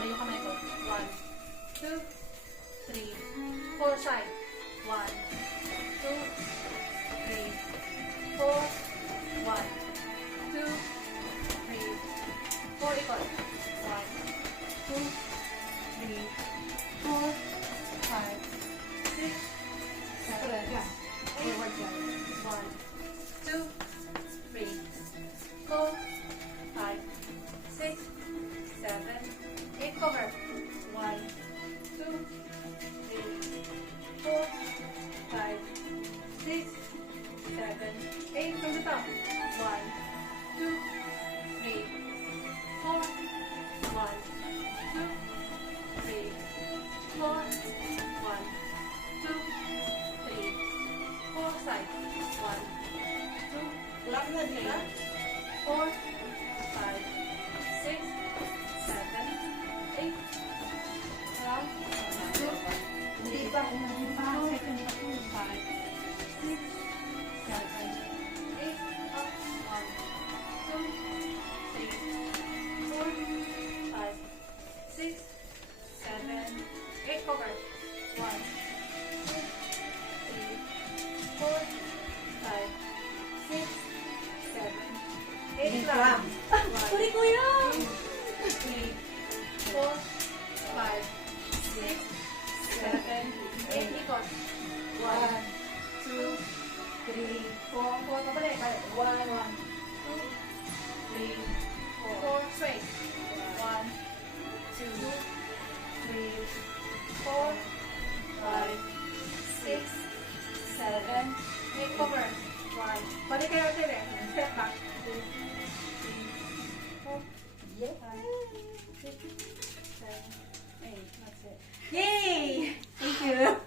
Bali yung kamay ko. 1, 2, 3, 4 side. 1, 2, 3, 4, 1, 2, 3, 4 ikot. 1, 2, 3, 4, 5, 6, 7, 8, 1, 2, 3, 4, 5, 6, 7, 8 cover. 1, 2, 3, 4, 5, 6, 7, 8 from the top. 1, 2, 3, 4, 1, 2, 3, 4, 1, 2, 3, 4 side. 1, 2, Lock na, di ba? 4, 5, 6, 7, 8. Around. 2, Hindi pa. Second pa po. 5, 6, 7, 8. Up. 1, 2, 3, 4, 5, 6, 7, 8. Cover. 1, 2, 3, 4, 5, 6, 7, 8 lang. Huli ko yan! 3, 4, 5, 6, 7, 8 ikot. 1, 2, 3, 4, 4 kabalik. 1, 2, 3, 4, straight. 1, 2, 3, 4, 5, 6, 7, 8 cover. 1, balik kayo natin eh. Step back. 2, 3, 4, Yeah. 5, 6, 7, 8. That's it. Yay! Thank you.